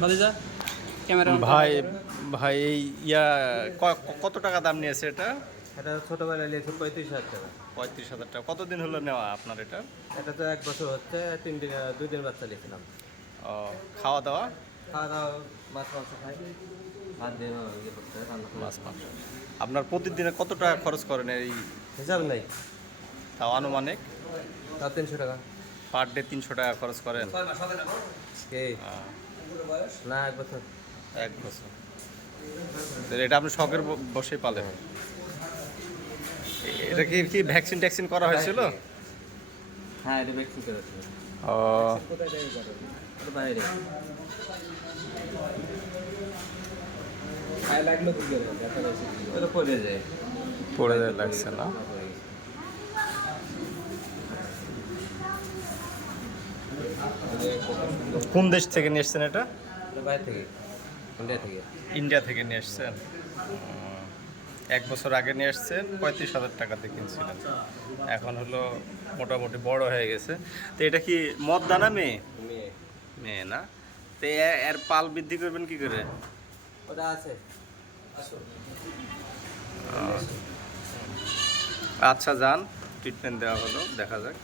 ভাতিজা ক্যামেরা ভাই ভাই এই ইয়া ক- কত টাকা দাম নিয়েছে এটা? এটা ছোটবেলায় নিয়েছে পঁয়ত্রিশ হাজার টাকা। পঁয়ত্রিশ হাজার টাকা। কতদিন হলো নেওয়া আপনার এটা? এটা তো এক বছর হচ্ছে তিন দিন দুই দিন বাচ্চা নিয়েছিলাম। ও, খাওয়া দাওয়া খাওয়া দাওয়া মাছ মাংস খাই। ইয়ে করতে রান্না করতে। মাছ মাংস। আপনার প্রতিদিনে কত টাকা খরচ করেন এই? হিসাব নেই। তাও আনুমানিক? তাও তিনশো টাকা। পার ডে তিনশো টাকা খরচ করেন। না এক বছর। এক বছর। এটা আপনি শখের ব- বসেই পালেন। এটা কি কি ভ্যাকসিন ট্যাকসিন করা হয়েছিল? হ্যাঁ এটা ভ্যাকসিন করেছে ও। এটা বাইরে। লাগল করে পড়ে যায় পড়ে যায়। লাগছে না। কোন দেশ থেকে নিয়ে এসছেন এটা? বাইরে থেকে ইন্ডিয়া থেকে। ইন্ডিয়া থেকে নিয়ে এসছেন। এক বছর আগে নিয়ে এসছেন পঁয়ত্রিশ হাজার টাকাতে কিনছিলেন। এখন হলো মোটামুটি বড় হয়ে গেছে। তো এটা কি মদ দানা মেয়ে? মেয়ে। মেয়ে না? তো এর পাল বৃদ্ধি করবেন কি করে? ওটা আছে। আচ্ছা যান। ট্রিটমেন্ট দেওয়া হলো দেখা যাক।